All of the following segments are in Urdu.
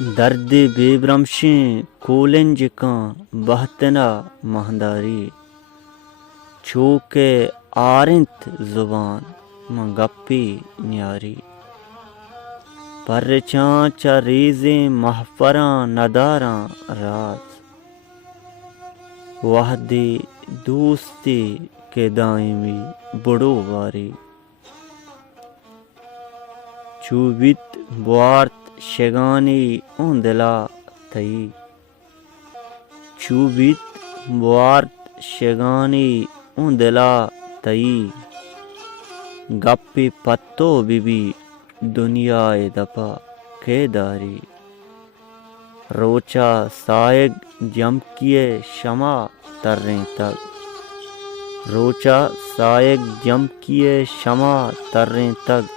درد بے برمشیں کولنج کاں بہتنا مہنداری چوکے آرنت زبان منگپی نیاری پرچاں چا ریزیں محفراں نداراں راز وحدِ دوستی کے دائمی بڑو واری چوبیت بوارت شگانی اون دلا تئی چوبیت بوارت شگانی اون دلا تئی گپی پتو بی دنیائے دپا کے داری روچا سائگ جم کیے شمع تریں تک روچا سائگ جم کیے شمع تریں تک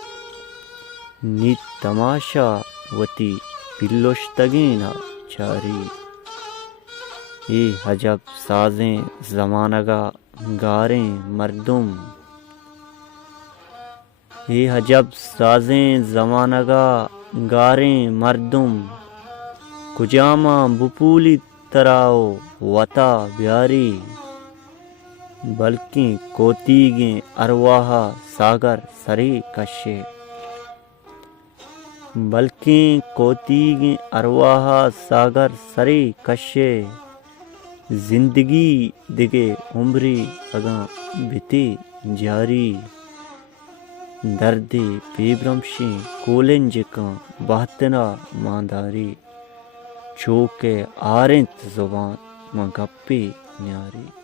نیت تماشا وتی پلوشتگینا چاری یہ عجب سازیں زمانگا گاریں مردم یہ عجب سازیں زمانگا گاریں مردم کجاما بپولی تراؤ وطا بیاری بلکہ کوتیگیں ارواحا ساگر سری کشے بلکہ کوتیگیں ارواحا ساگر سری کشے زندگی دگے عمری اگاں بتی جاری درد بے برمشیں کولنج کاں بہتنا مانداری چوکے آرنت زبان منگپی نیاری